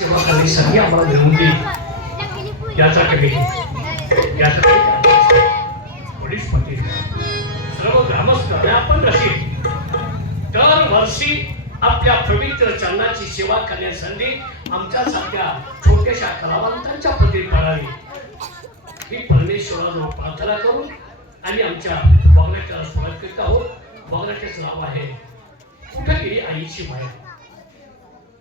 सेवाखाली संधी आम्हाला मिळवून देईल यासाठी पोलीस पाटील सर्व ग्रामस्थ आपण रशीद दरवर्षी आपल्या पवित्र चरणाची सेवा करण्यासाठी आमच्यासारख्या छोट्याशा कलावंतांच्या पदरी पडावी ही परमेश्वराजवळ प्रार्थना करून आणि आमच्या बघण्याच्या सुरुवात करत आहोत. बघण्याचेच नाव आहे कुठे गेली आईची माया.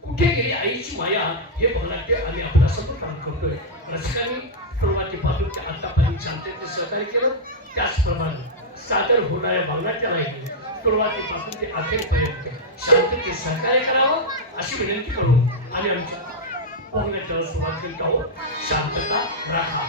कुठे गेली आईची माया हे बघण्याचे आम्ही आपल्या समोर काम करतोय. रसिकांनी सुरुवातीपासून ते आतापर्यंत शांततेने सहकार्य केलं त्याचप्रमाणे सादर होणाऱ्या बघण्याच्या नाही सुरुवातीपासून ते अखेरपर्यंत शांततेने सहकार्य करावं अशी विनंती करून आम्ही आमच्या बघण्याच्या सुरुवात करत आहोत. शांतता राखा.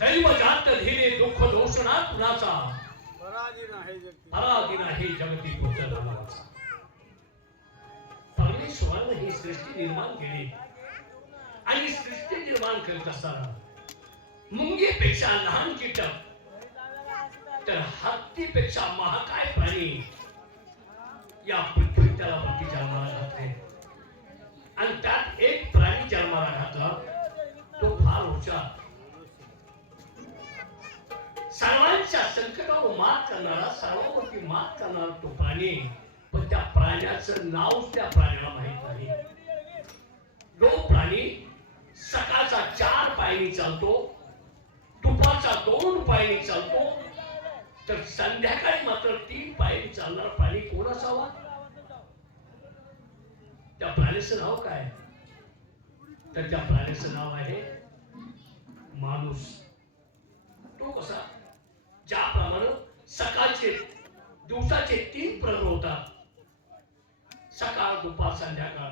दैवजात धीरे दुःख दोषणा कुणाचा पराधीन आहे जगती पुत्र नावाचा. परमेश्वराने ही सृष्टी निर्माण केली आणि सृष्टी निर्माण करत असताना मुंगीपेक्षा लहान कीटक तर हत्तीपेक्षा महाकाय प्राणी या पृथ्वी त्याला वरती जन्माला घातले आणि त्यात एक प्राणी जन्माला घातला तो फार हुशार सर्वांच्या संकटावर मात करणारा सर्वांवरती मात करणारा तो प्राणी. पण त्या प्राण्याचं नाव त्या प्राण्याला माहित नाही. जो प्राणी सकाळचा 4 पायनी चालतो दुपारचा 2 पायनी चालतो तर संध्याकाळी मात्र 3 पायनी चालणारा प्राणी कोण असावा. त्या प्राण्याचं नाव काय तर त्या प्राण्याचं नाव आहे माणूस. तो कसा ज्याप्रमाणे सकाळचे दिवसाचे 3 प्रहर होतात सकाळ दुपार संध्याकाळ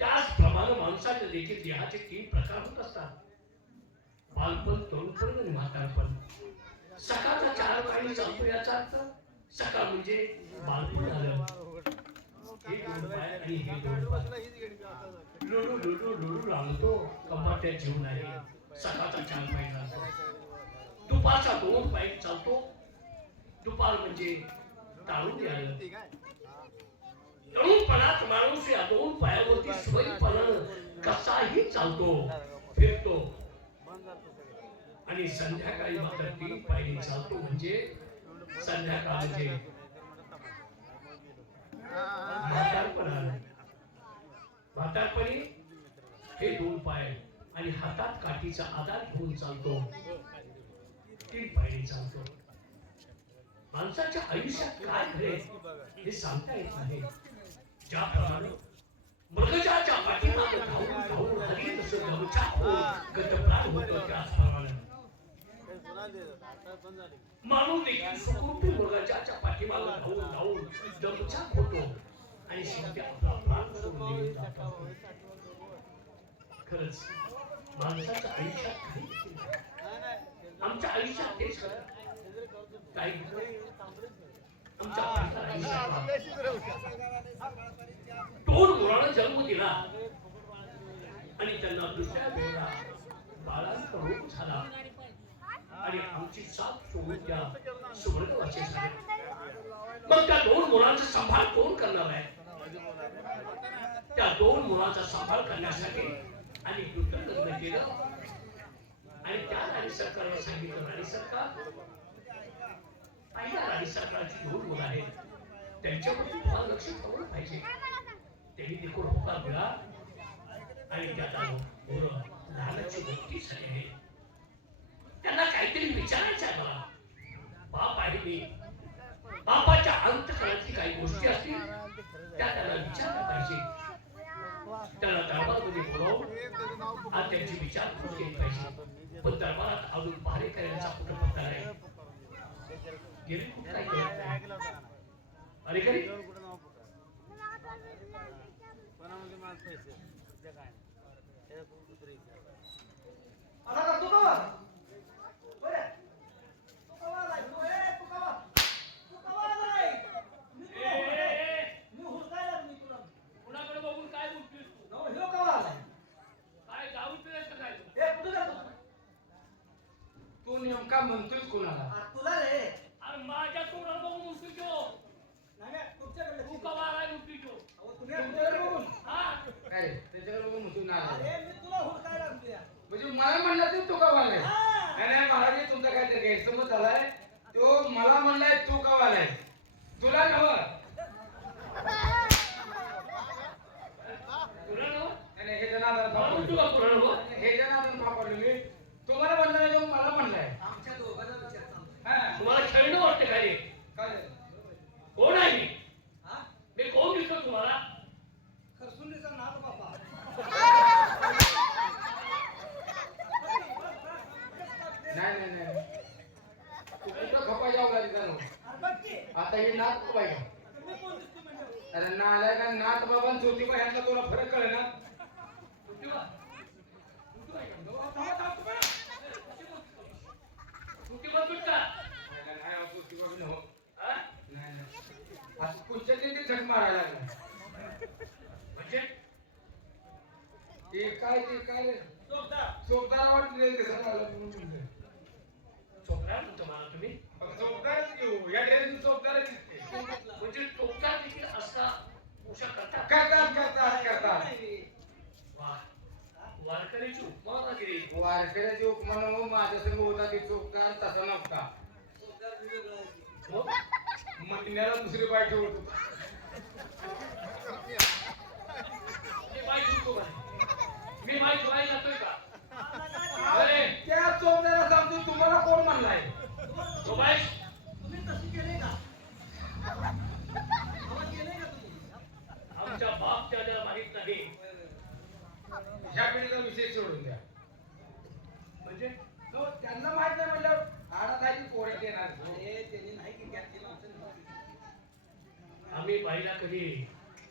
त्याचप्रमाणे माणसाच्या देखील देहाचे 3 प्रकार होत असतात. बालपण तरुणपण आणि म्हातारपण. सकाळचा 4 पायी चालतो याचा अर्थ सकाळ म्हणजे बालपण झालं. हे 2 पाय आणि हे 2 पाय लुडू लुडू लुडू रांगतो कंबाट्या जीवन आहे. सकाळचा 4 पायी चालतो दुपारचा 2 पायी चालतो. दुपार म्हणजे तारून आलं. तरुणपणात माणूस या 2 पायावरती स्वयंपणानं कसाही चालतो फिरतो आणि संध्याकाळी मात्र 3 पायरी चालतो म्हणजे संध्याकाळ म्हणजे म्हातारपणी हे 2 पाय आणि हातात काठीचा आधार घेऊन चालतो 3 पायरी चालतो. माणसाच्या आयुष्यात काय घडेल हे सांगता येत नाही. ज्याप्रमाणे मृगजाच्या पाठीमागे धावून धावून हरी जसं गतप्राण होतो त्याचप्रमाणे माणूस देखील सुखरूपी मृगजाच्या पाठीमागे धावून धावून दमछाक होतो आणि शेवटी आपला प्राण सोडून निघून जातो. खरंच माणसाच्या आयुष्यात काही आमच्या आयुष्यात तेच काही आमच्या दोन मुलांना जन्म दिला आणि त्यांना दुसऱ्या वेळेला बाळांचा रोग झाला आणि आमची साथ सोडून त्या सुवर्गवासी झाले. मग त्या 2 मुलांचा सांभाळ कोण करणार आहे? त्या 2 मुलांचा सांभाळ करण्यासाठी आणि दुसरं लग्न केलं आणि त्या राणी सरकारला सांगितलं, राणी सरकार पहिल्या राणी सरकारची 2 मुलं आहेत, त्यांच्यावरती तुम्हाला लक्ष ठेवलं पाहिजे. त्यांनी देखील होकार दिला आणि त्याचा मुलं लहानाची मोठी झाली आहे. त्यांना काहीतरी विचारायचं आहे मला. बाप आहे मी, बापाच्या अंतःकरणातली काही गोष्टी असतील त्या त्यांना विचारल्या पाहिजे. त्याला दरबारमध्ये बोलावून आज त्यांची विचारपूस केली पाहिजे. पण दरबारात अजून पाहणी करण्याचा कुठं पत्ता नाही. गेली खूप काही करत नाही. अरे घरी कुणाकडे बघून काय बोलतोस तू? काय जाऊन तू नेमका म्हणतोय कोणाला? तुला रे. अरे माझ्या तोंडाला बघून म्हणतोय तो. तू कवा आलाय म्हणतोय तो. तुमच्याकडे बघून? हा काय त्याच्याकडे बघून म्हणतोय ना? मी तुला हुडकायला लागलोय. म्हणजे मला म्हणला तू का वालाय? नाही महाराज, तुमचा काहीतरी गैरसमज झालाय. तो मला म्हणलाय तू का वालाय, तुला नव्ह. तुला नव्ह? नाही हे जनार्दन मला म्हणतो का तुला नव्ह? हे जनार्दन वापरलो मी. तुम्हाला म्हणलं नाही, तो मला म्हणलाय. आमच्या दोघांना विचार चालतो. हा तुम्हाला खेळणं वाटतं का रे? काय कोण आहे मी? हा? मी कोण दिसतो तुम्हाला? खरसुंडीचा नाथ बाबा. नाही नाही नाही, तू कुठं खपा जाऊ लागली जाणू. अरे बघ की. आता ही नाथ बाबा आहे का? तुम्ही कोण दिसतो म्हणजे? अरे नालाय का, नाथ बाबा आणि ज्योतिबा ह्यातला तुला फरक कळे ना? ज्योतिबा? ज्योतिबा आहे का? ज्योतिबा तुटला? नाही हो, ज्योतिबा बी नव्ह. हा? नाही नाही, असं कुठच्या ते झक मारायला लागलं. म्हणजे ते काय रे? चोपदार वाटले ते सगळ्याला म्हणून. चोपडा म्हणतो मला तुम्ही? चोपदारच घेऊ, या ठिकाणी चोपदारच दिसते. म्हणजे चोपडा देखील असा पोशाख करतात? करतात. वा, वारकऱ्याची उपमा वगैरे. वारकऱ्याची उपमा नव्ह, माझ्या संग होता ते चोपदार तसा नव्हता. हो? महिन्याला दुसरी बाय ठेवतो. मी बाई ठेवतो का? मी बाई ठेवायला जातोय का? त्या चोपदारा सांगतो, तुम्हाला कोण म्हणलाय? तो बाई तुम्ही तशी केले का? आवाज केले का तुम्ही? आमच्या बाप त्याला माहित नाही. ह्या पिढीचा विषय सोडून द्या. म्हणजे तो त्यांना माहित नाही म्हणलं आडा काही पोरत येणार. अरे त्यांनी नाही की गॅस केला आमचं नाही. आम्ही बाईला कधी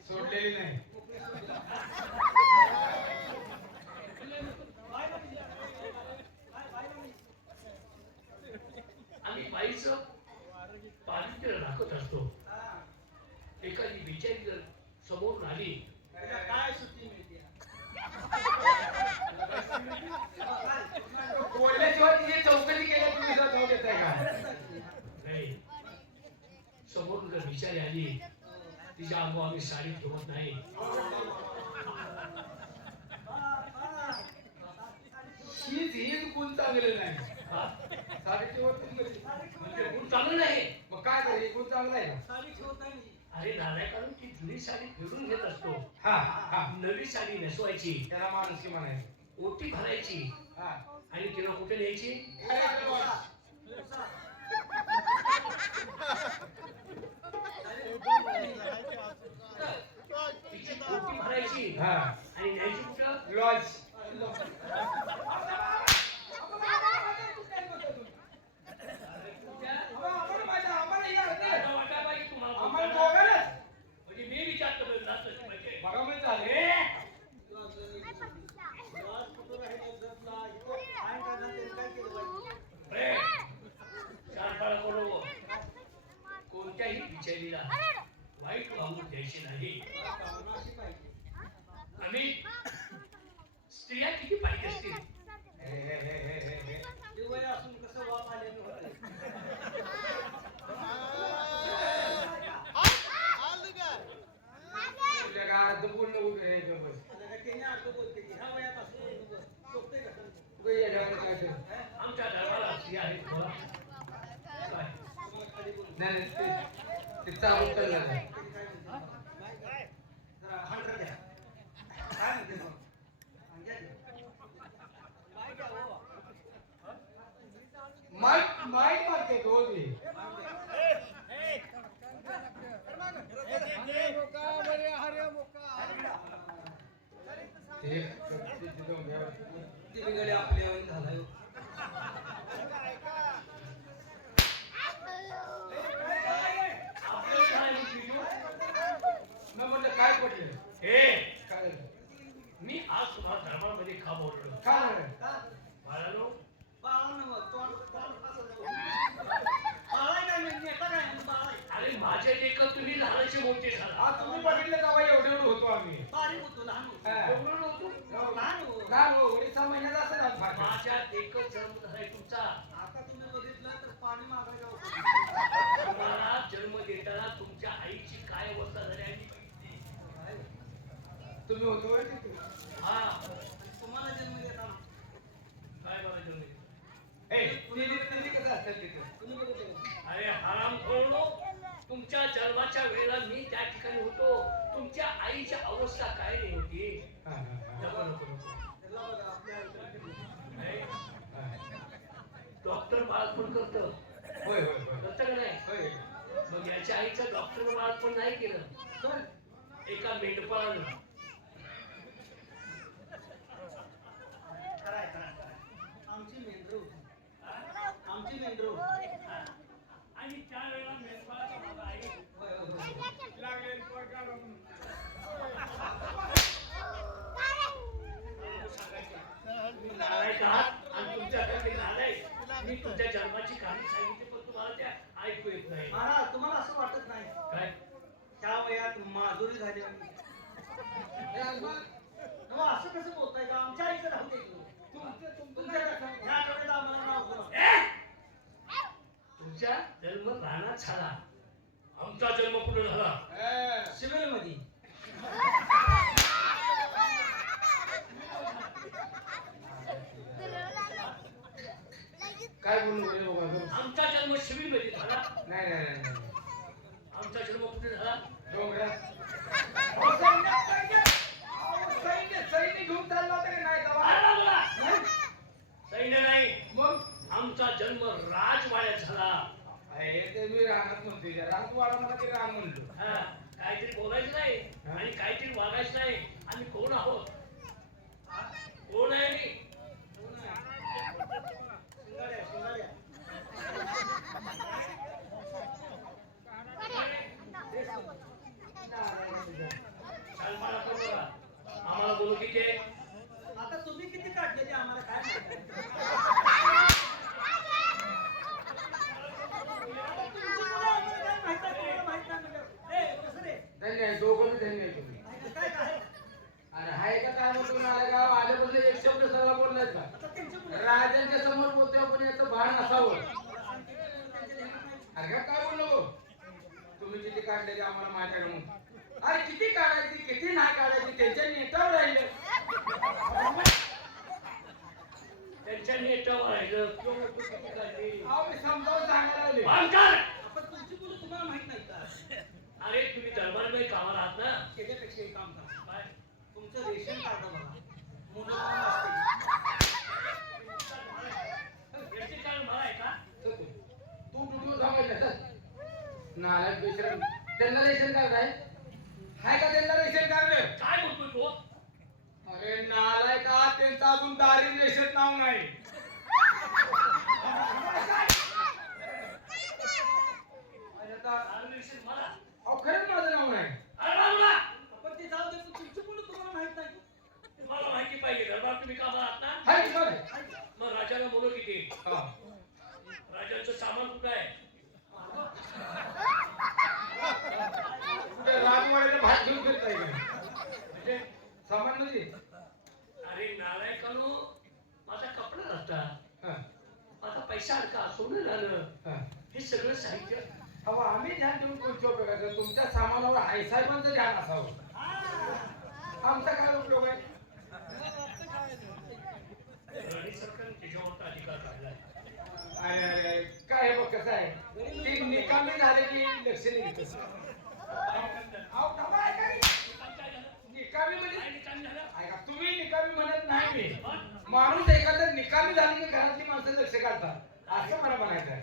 सोडलेली नाही. आम्ही बाईचं पावित्र्य राखत असतो. एखादी बिचारी जर समोरून आली काय सुट्टी मिळते? बोलल्याशिवाय तिची चौकशी केल्या तुम्ही जाऊ देताय का? नाही, समोरून जर बिचारी आली तिच्या अंगावर आम्ही साडी ठेवत नाही. हीच गुण चांगले नाही हा? साडीची वरतून कशी म्हणजे गुण चांगलं नाही. मग काय करे गुण चांगला आहे का साडी ठेवता नाही. अरे दादा कारण ती जुनी साडी फिरून घेत असतो, हा हा नवी साडी नेसवायची, त्याला माणुसकी म्हणायचं ओटी भरायची हा आणि तिला कुठे न्यायची? अरे वा. दिवसा. तिची ओटी भरायची हा आणि न्यायची कुठं? लॉज आम्हाला हे अर्थ आहे. आता वाटायला पाहिजे तुम्हाला आम्हाला बोलताना. दोघांनाच म्हणजे मी विचारतो बरं, जास्त अशी म्हणजे. बघा म्हणजे झाले आज कुठं राहिलं जपला. इथं काय करणार त्यांनी काय केलं पाहिजे? प्रेम, शानपणा करू नको. कोणत्याही बिचारीला वाईट वागणूक द्यायची नाही. भावना अशी पाहिजे. आम्ही स्त्रिया किती पाहिजे असतील? हे. दिवाळी असून कसं वाप आल्यानं होतं. तुझ्या गावात पूर्ण उभे आहे इथं बस. आता काय त्यांनी अर्थ बोलते की ह्या वयात असं शोभतंय का? तू ये जेवायला काय कर. आमच्या धर्माला स्त्रिया आहेत बघा. काय? तुम्हाला खाली बोलू. नाही नाही, ते चालू चाललं नाही. त्यांनी काय म्हणते? जरा हलकं द्या. काय म्हणते मग? आणि घ्या ते. काय घ्या हो? माईक मारते तो ते. ते तिथं घ्या. ती बिघडे आपल्या वय झालाय हो. आपलं काय विचारू? मग म्हणलं काय पडलं हे काय झालं? मी आज तुम्हाला धर्मामध्ये का बोललो? काय झालं? का? बाळानो, बाळानं मग तोंड असं बाळाय काय म्हणजे नेता काय म्हणून बाळाय. अरे माझे लेकर तुम्ही लहानाचे मोठे झाला. आज तुम्ही बघितलं तेव्हा एवढे होतो आम्ही बारीक होतो लहान होतो. हा. एवढं नव्हतं. लहान हो. लहान हो, अडीच 6 महिन्याचा असेल आज फार. माझ्या एकच जन्म झालाय तुमचा. आता तुम्ही बघितलं तर पाणी मागायला होतं. तुम्हाला जन्म देताना तुमच्या आईची काय अवस्था झाली आहे ती बघितली. तुम्ही होतो होय तिथे? हा, तुम्हाला जन्म देताना काय मला जन्म दिला? ए, तिने कसं असतं तिथे? तुम्ही बघितलं का? अरे हराम करू, तुमच्या जन्माच्या वेळेला मी त्या ठिकाणी होतो. तुमच्या आईची अवस्था काय नाही होती. हा, हा, हा. नको, नको, नको. त्याला बघा आपल्या आईकडे. नाही, हा. डॉक्टर बाळपण करतं. होय होय होय करतं का नाही? होय. मग याच्या आईचं डॉक्टर बाळपण नाही केलं. चल. एका मेंढपाळानं कराय कराय कराय. आमची मेंढरं होती. आमची मेंढरं होती. आणि त्यावेळेला मेंढपाळाचा माझा आई होय, होय, होय. नालायक आहात आणि तुमच्याकडे नालायक. मी तुमच्या जन्माची कहाणी सांगितली पण तुम्हाला त्या ऐकू येत नाही. महाराज तुम्हाला असं वाटत नाही काय? त्या वयात माधुरी झाली आम्ही. हो, असं कसं बोलताय का आमच्या आईचं राहू दे की. तुमच्या ह्या आठवड्यात आम्हाला नाव करा. ए! तुमचा जन्म रानात झाला, आमचा जन्म कुठे झाला? सिव्हिल मध्ये. काय बोलू रे बाबा? आमचा जन्म शिबिर मध्ये झाला. नाही नाही नाही नाही. आमचा जन्म कुठे झाला? डोंगरात. सैन्य घेऊन चालला होता की नाही तेव्हा? आला बोला. सैन्य नाही, मग आमचा जन्म राजवाड्यात झाला. आहे ते मी रानात म्हणतोय रानात वाढा मला ते रान म्हणलो. हा, काहीतरी बोलायचं नाही आणि काहीतरी वागायचं नाही. आम्ही कोण आहोत? कोण आहे मी? शिंगाड्या शिंगाड्या. शानपणा करू नका. आम्हाला बोलू किती आहे? आता तुम्ही किती काढले ते आम्हाला काय माहिती. आता तुमची मुलं आम्हाला काय माहित आहे, तुम्हाला माहित नाही म्हणल्यावर. ए, कसं रे? धन्य आहे दोघं बी धन्य आहे तुम्ही. काय काय? अरे हाय का काय म्हणतो मला गाव आल्यापासून एक शब्द सगळा बोललाय का? आता त्यांची मुलं राजांच्या समोर बोलतोय पण याचं भान असावं. त्यांच्या ध्यानात नाही. अरे काय बोललो गो? तुम्ही किती काढले ते आम्हाला माझ्याकडे म्हणून. अरे किती काढायची किती नाही काढायची त्यांच्या नेत्यावर राहिले. त्यांच्या त्यांच्या नेटावर राहिलं किंवा मोठं किती काढली. अहो मी समजावून सांगायला लागले. भानकर! आपण तुमची मुलं तुम्हाला माहित नाही का अरे तुम्ही दरबारमध्ये कामाला आहात ना त्याच्यापेक्षा एक काम करा काय तुमचं रेशन कार्ड बघा मुलं नसते रेशन कार्ड मला आहे का तू कुठून सांगायचं नालायक बेशरम. त्यांना रेशन कार्ड आहे हाय का त्यांना रेशन कार्ड? काय बोलतोय तो अरे नालायका त्यांचं अजून दारिद्र्य रेषेत नाव नाही. अरे आता रेशन मला अहो खरंच माझं नाव नाही. अरे बाबा पण ते जाऊ दे पण तुमची मुलं तुम्हाला माहित नाही का? मला माहिती पाहिजे दरबार तुम्ही कामाला आहात ना हाय की बघ. मग राजाला मुलं किती हा. राजांचं सामान कुठं आहे कुठे राजवाड्याला भात घेऊन फिरताय का? म्हणजे सामान म्हणजे अरे नालायकानो माझा कपडा असता हा, माझा पैसा अडका सोनं झालं हा. हे सगळं साहित्य अहो आम्ही ध्यान देऊन कोणत्या उपयोगाचं? तुमच्या सामानावर आईसाहेबांचं ध्यान असावं. आमचा काय उपयोग आहे? राणी सरकारने त्याच्यावर अधिकार काढलाय अरे अरे काय हे बघ कसं आहे ते निकामी झाले की लक्ष नाही देत. अहो थांबा, ऐका की. काय झालं निकामी म्हणजे काय निकामी झालं ऐका तुम्ही निकामी म्हणत नाही मी. पण माणूस एखादा निकामी झाली की घरातली माणसं लक्ष काढतात असं मला म्हणायचं आहे.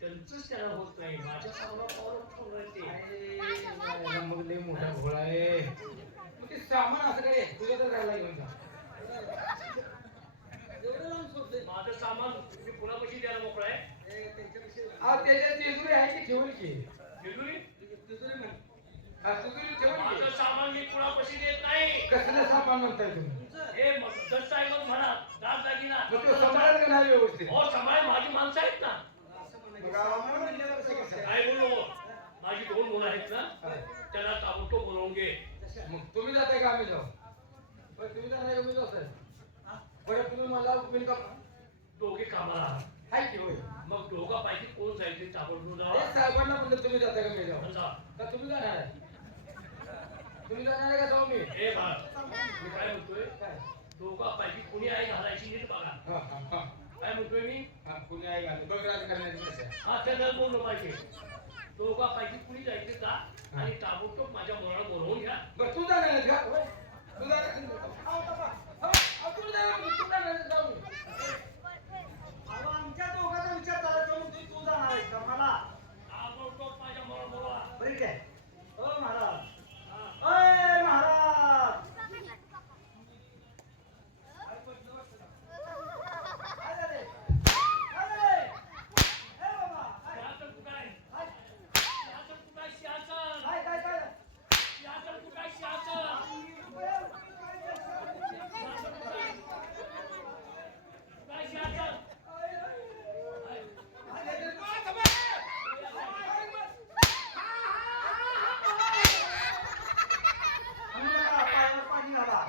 त्यांचंच त्याला होत नाही माझ्या सामानावर पावलं ठेवून ते अरे, मग लय मोठा घोळा आहे. मग ते सामान असं काय तुझं तर राहायला घेऊन जा. एवढं लांब सोडले माझं सामान मी पुन्हा द्यायला मोकळा आहे त्यांच्यापेक्षा अहो त्याच्यात जेजुरी आहे की ठेवली की? जेजुरी दुसरे म्हण हा जेजुरी ठेवली माझं की? सामान मी पुन्हा देत नाही कसलं सामान म्हणताय तुम्ही? तुमचं हे दस्त आहे मग म्हणा दाग दागिना मग ते सांभाळायला का नाही व्यवस्थित? हो सांभाळ माझी माणसं आहेत ना असं मग म्हणायचं आम्हाला म्हणलेलं कसं कसं? काय बोललो माझी 2 मुलं आहेत ना हा. त्याला ताबडतोब बोलवून घे तशा मग तुम्ही जाताय का आम्ही जाऊ? बरं तुम्ही जाणार का मी जाऊ साहेब? हा? बरं तुम्ही मला तुम्ही का दोघे कामाला आहात. हाय की होय? मग दोघांपैकी कोण जाईल ते ताबडतोब हे जावा साहेबांना म्हणलं तुम्ही जाताय का मी जाऊ? जा. का तुम्ही जाणार आहे? तुम्ही जाणार आहे का जाऊ मी? हे बाळ मी काय म्हणतोय काय? दोघांपैकी कुणी आहे घालायची नीट बघा हा हा हा काय म्हणतोय मी हा कुणी आहे का? बघ राजकारणाची कसं आहे. हा त्याला बोललो पाहिजे दोघांपैकी कुणी जायचं का आणि ताबडतोब माझ्या मुलाला बोलवून घ्या बरं तू जाणार आहेस का? होय. तू जाणार आहेस का? अहो, थांबा. तू जाणार आहेस, तू जाणार आहेस, जाऊ मी. अहो, आमच्या दोघांचा विचार झाला तर म्हणतोय तू जाणार आहेस का मला ताबडतोब माझ्या मुलाला बोलवा बरी काय हो महाराज अय महाराज काय झाले? काय झाले? ए बाबा, काय? सिंहासन कुठं आहे काय? सिंहासन कुठं आहे सिंहासन काय काय काय सिंहासन कुठं आहे सिंहासन काय सिंहासन पायावर पाणी घाला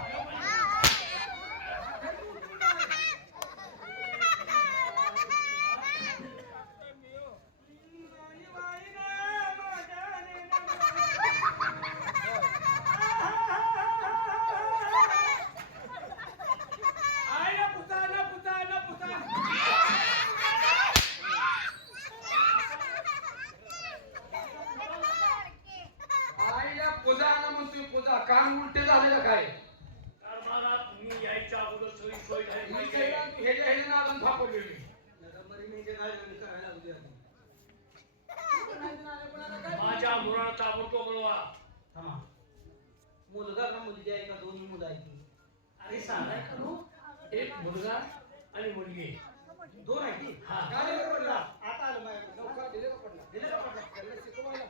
आईला पूजा आणा म्हणतोय पूजा. कान उलटे झाले का काय? तर मला तुम्ही यायच्या अगोदर सगळी सोय झाली मी पाहिजे केलं, तू ह्याच्या ह्याच्या नादात थापडलेली. बरी मी जे काय करायला लागली आता. माझ्या मुलाला ताबडतोब बोलवा थांबा मुलगा का मुलगी आहे का दोन्ही मुलं आहेत अरे सांगाय का नो? एक मुलगा आणि मुलगी दोन आहे की हा. काय दिलं पडला आता आलं माझ्याकडे लवकर दिले का पडला? दिलं का पडला त्यांना शिकवायला.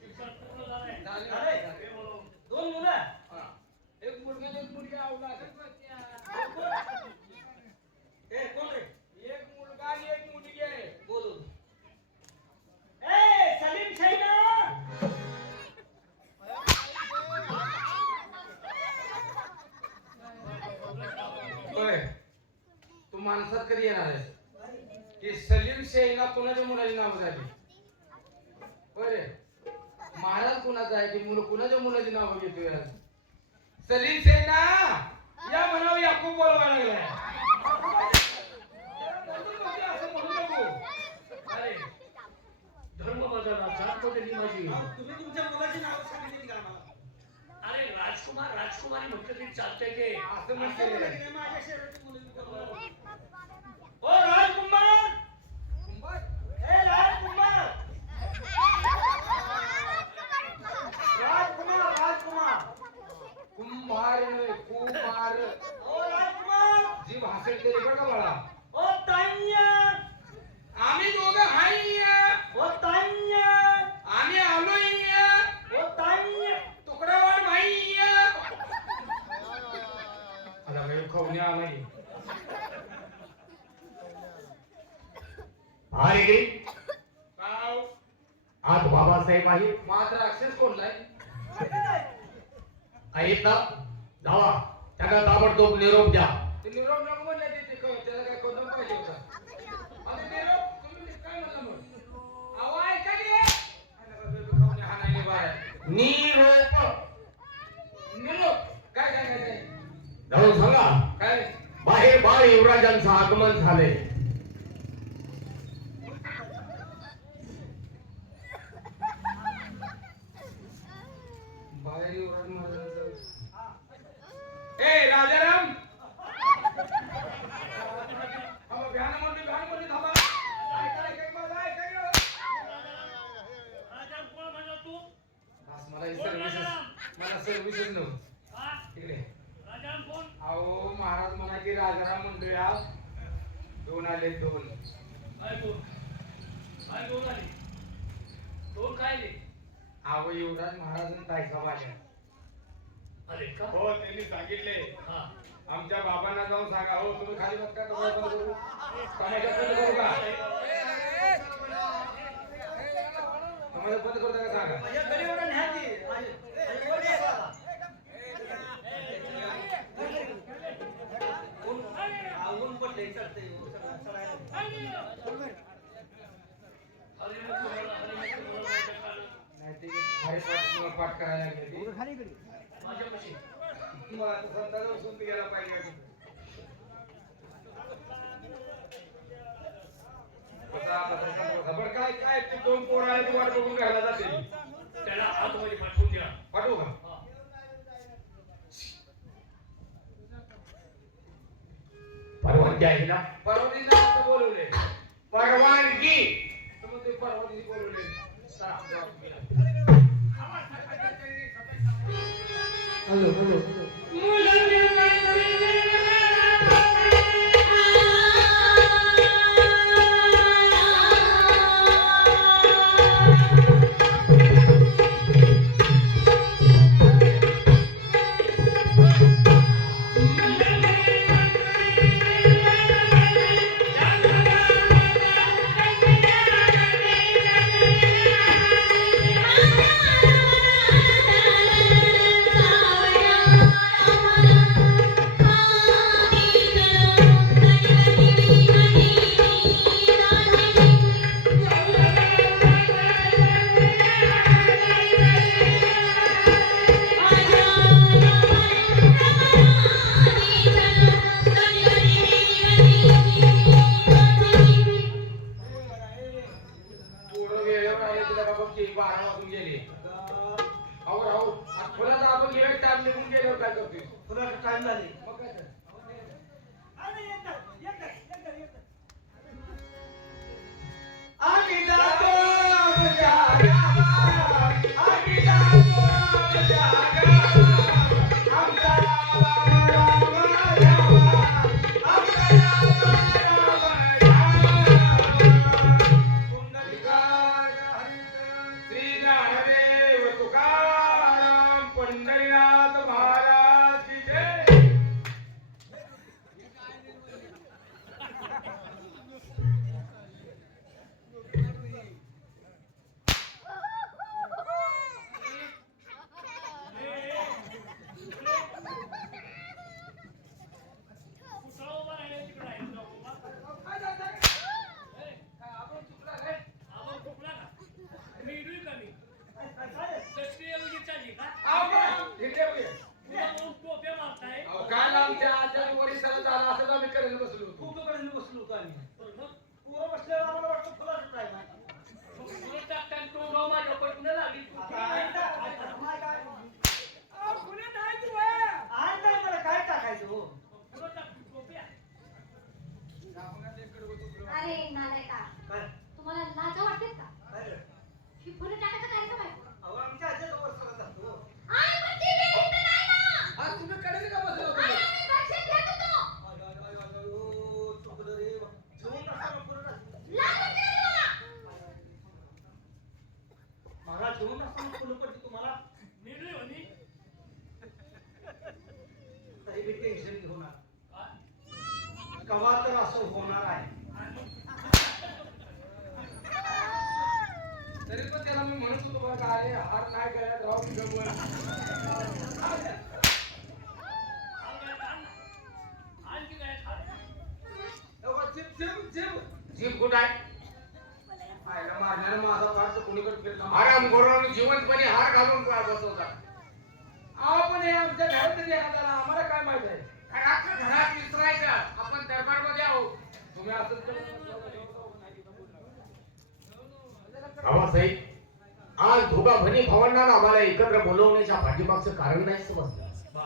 शिक्षण पूर्ण झालंय. झाले. झाले. हे बोलवून. दोन मुलं हा. एक मुलगा आणि एक मुलगी अवलाद. ए कोण रे एक मुलगा आणि एक मुलगी आहे. बोलू ए सलीम शैना होय. तू माणसात कधी येणार आहेस? की सलीम शेना कुणाच्या मुलाची नाव झाली? बरे महाराज कुणाचा आहे की मुलं कुणाच्या मुलाची नावं घेतोय आज? सलीम शेना या म्हणावं याकूब बोलवायला लागलाय. माझी तुम्ही तुमच्या मुलाची नाव सांगितली का आम्हाला? अरे राजकुमार राजकुमारी म्हटलं तरी चालतंय ते. असं असं म्हणते बोला की नाही, माझ्या शहराची मुलगी बोलवा. ओ राजकुमार ए राजकुमार राजकुमार राजकुमार कुंभार नव्हे, कुंभार. ओ राजकुमार जी भाषेल तरी बघा बाळा. ओ तान्या आम्ही दोघं हाय. ओ तान्या आम्ही आलोय. ओ तान्या तुकडावाड भाई. आता काही खवण्या आलाय. अरे गे काव आज बाबासाहेब आहे मात्र राक्षस कोणलाय? आहेत ना जावा त्यांना ताबडतोब निरोप द्या. ते निरोप नको म्हणले त्याला काय कोणता पाहिजे होता? आणि निरोप तुम्ही काय म्हणला मग? अहो ऐका की. खवण्या हा नाही बाहेर. निरोप निरोप काय काय काय काय जाऊन सांगा काय? बाहेर बाळ युवराजांचं आगमन झाले. बाहेर युवराज महाराजांचं. ए राजाराम थांबा, भ्यान मध्ये थांबा. ऐका माझं ऐका की. बस, मला सर्व्हिसेस नव्हतं तिकडे. अहो महाराज म्हणा की राजाराम म्हणतोय दोन आले दोन. अहो युवराज महाराजांनी काय आल्या. अरे का हो त्यांनी सांगितले हा आमच्या बाबांना जाऊन सांगा. हो तुम्ही खाली बस का तमाशा बंद करू? तमाशा बंद करू का? तमाशा बंद करता का सांगा. माझ्या गडीवर न्या ती. माझ्या वर बसवा आता. ऊन पडलंय, चढतंय, चढायला. नाही ते हरिपाठ पाठ करायला लागले. माझ्यापाशी मला आता संताचा बसून गेला पाहिजे. बरं काय काय ते दोन पोर आले ते वाट बघून घ्यायला जाते. त्याला आतमध्ये पाठवून द्या. पाठवू का? हा. परवानगी आहे ना परवानगी आता बोलवले. परवानगी तुम्ही ते परवानगी बोलवले. Hello hello Thank you. अरे नालायका, काय तुम्हाला लाज वाटते का? काय रे? ही फुलं टाकायचं काय का बायको? अहो, आमच्या आजीचा वर्षाला जातो. आई, पण ती वेळ इथं नाही ना. आज तुम्ही कडेने का बसला आई, होता? आम्ही परीक्षेत घेत होतो. अगं, अगं, अगं, अगं, ओ, चुकलं रे. जेवून नसताना पुढं टाकलं. लाज वाटते का तुम्हाला? मला जेवून नसताना पुढं पडली तुम्हाला. निर्णय म्हणे तरी बी टेन्शन घेऊ नका. कवा तर असं होणार आहे. तरी पण त्याला मी म्हणत होतो बघा, अरे हार नाही गळ्यात राहू की गप्प बस. आणखी काय खात? तेव्हा चिप चिप चिप जीप कुठं आहे? आयला मारण्यानं माझा पाठ तर कोणीकडे फिरला. आराम करून जिवंतपणे हार घालून बसवता. अहो, पण हे आमच्या घरात तरी येणार आला, आम्हाला काय माहित आहे? घरात घरात विसरायचं, आपण दरबारमध्ये आहोत. तुम्ही असंच करून आबासाहेब, आज दोघा भनी भावांना आम्हाला एकत्र बोलवण्याच्या पाठीमागचं कारण नाही समजलं. बा,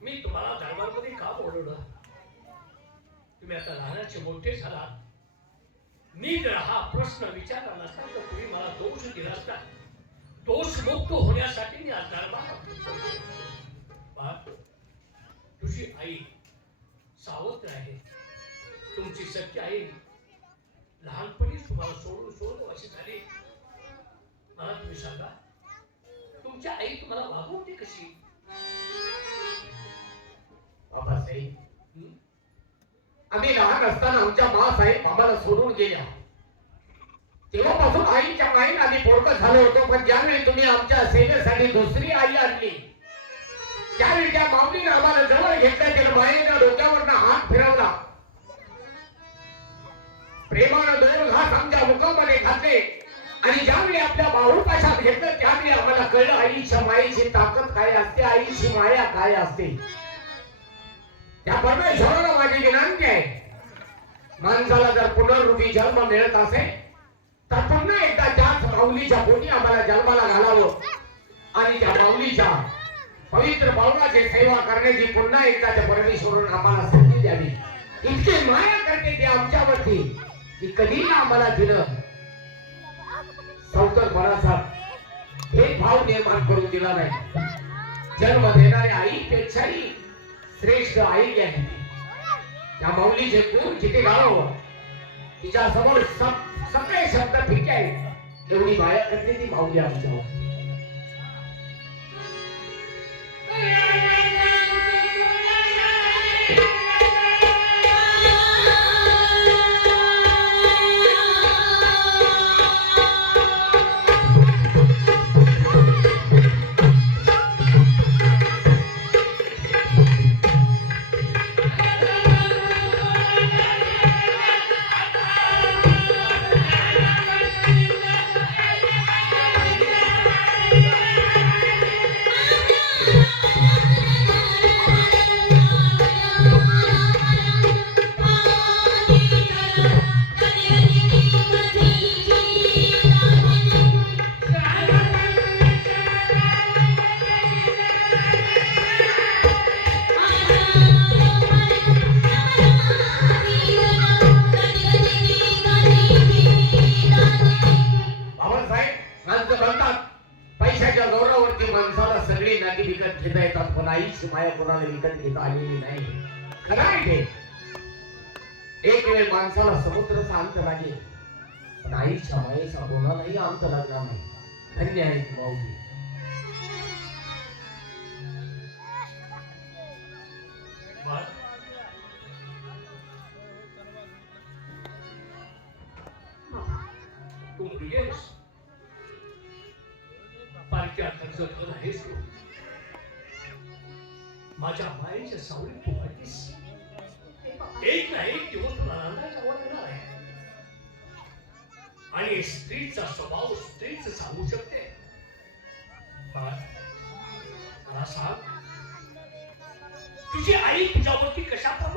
मी तुम्हाला दरबारमध्ये का बोलवलं? तुम्ही आता लहानाचे मोठे झालात. मी जर हा प्रश्न विचारला नसता तर तुम्ही मला दोष दिला असता. दोषमुक्त होण्यासाठी मी आज दरबारात बा, तुझी आई सावत्र आहे. तुमची सख्य आई लहानपणीच तुम्हाला सोडून सोडून अशी झाली. मला तुम्ही सांगा, तुमच्या आई तुम्हाला वागवते कशी? आबासाहेब, हं? आम्ही लहान असताना आमच्या मासाहेब आम्हाला सोडून गेल्या. तेव्हापासून आईच्या माईने आम्ही पोरकं झालो होतो. पण ज्यावेळी तुम्ही आमच्या सेवेसाठी दुसरी आई आणली, त्यावेळी त्या माऊलीने आम्हाला जवळ घेतलं. त्याला मायेनं डोक्यावरनं हात फिरवला, प्रेमानं 2 घास आमच्या मुखामध्ये घातले. आणि ज्यावेळी आपल्या बाहुपाशात घेतलं त्यावेळी आम्हाला कळलं आईच्या मायेची ताकद काय असते, आईची माया काय असते. त्या परमेश्वराला माझी विनंती आहे, माणसाला जर पुनर्रुपी जन्म मिळत असेल तर पुन्हा एकदा त्याच माऊलीच्या पोटी आम्हाला जन्माला घालावं आणि त्या माऊलीच्या पवित्र पावलाची सेवा करण्याची पुन्हा एकदा त्या परमेश्वराने आम्हाला संधी द्यावी. इतकी माया करते ती आमच्यावरती की कधीही आम्हाला तिनं सावकारपणाचा भेदभाव निर्माण करून दिला नाही. जन्म देणाऱ्या आईपेक्षाही श्रेष्ठ आई आहे. त्या माऊलीचे गुण किती गाळावं, तिच्या समोर सगळे शब्द फिके आहेत. एवढी माया करते ती माऊली आमच्यावर. माणसाला सगळी नाती विकत घेता येतात, पण आईची माया कोणाला विकत घेता आलेली नाही. खरं आहे ते. एक वेळ माणसाला समुद्राचा अंत लागेल, पण आईच्या मायेचा कोणालाही अंत लागणार नाही. धन्य आहे ती माऊली. तू मुलगी आहेस, पालख्या खर्च घर आहेस तू. माझ्या मायेच्या सावलीत तू वाढलीस. एक ना एक दिवस तुला आनंदाचा वर येणार आहे. आणि स्त्रीचा स्वभाव स्त्रीच सांगू शकते. मला सांग, तुझी आई तुझ्यावरती कशा प्रमाणे